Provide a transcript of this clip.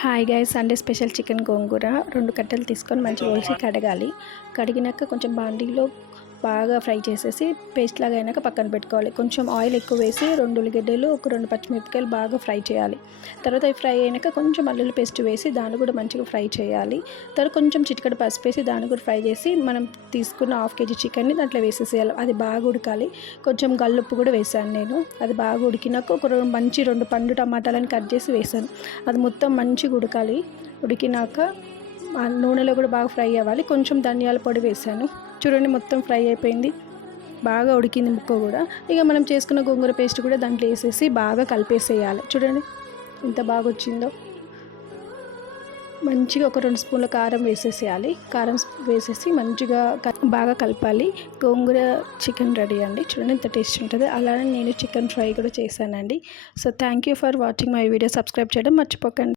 Hi guys, Sunday special chicken gongura 2 కట్టలు తీసుకొని మంచిగా ఒలిచి కడగాలి. కడిగినాక కొంచెం బాండీలో బాగా ఫ్రై చేసేసి పేస్ట్ లాగా అయినాక పక్కన పెట్టుకోవాలి. కొంచెం ఆయిల్ ఎక్కువ వేసి 2 ఉల్లిగడ్డలు, ఒక 2 పచ్చిమిరపకాయలు బాగా ఫ్రై చేయాలి. తర్వాత అవి ఫ్రై అయినాక కొంచెం అల్లుల్లి పేస్ట్ వేసి దాన్ని కూడా మంచిగా ఫ్రై చేయాలి. తర్వాత కొంచెం చిటికెడు పసుపు వేసి దాన్ని కూడా ఫ్రై చేసి మనం తీసుకున్న 1/2 kg చికెన్ని దాంట్లో వేసేసేయాలి. అది బాగా ఉడకాలి. కొంచెం గల్లుప్పు కూడా వేసాను నేను. అది బాగా ఉడికినాక ఒక మంచి 2 పండు టమాటాలను కట్ చేసి వేసాను. అది మొత్తం మంచిగా ఉడకాలి. ఉడికినాక నూనెలో కూడా బాగా ఫ్రై అవ్వాలి. కొంచెం ధనియాల పొడి వేసాను. చూడండి, మొత్తం ఫ్రై అయిపోయింది. బాగా ఉడికింది ముక్క కూడా. ఇక మనం చేసుకున్న గోంగూర పేస్ట్ కూడా దాంట్లో వేసేసి బాగా కలిపేసేయాలి. చూడండి ఎంత బాగా వచ్చిందో. మంచిగా ఒక 2 స్పూన్ల కారం వేసేసేయాలి. కారం వేసేసి మంచిగా బాగా కలపాలి. గోంగూర చికెన్ రెడీ అండి. చూడండి ఎంత టేస్ట్ ఉంటుంది. అలానే నేను చికెన్ ఫ్రై కూడా చేశానండి. So thank you for watching my video. Subscribe చేయడం మర్చిపోకండి.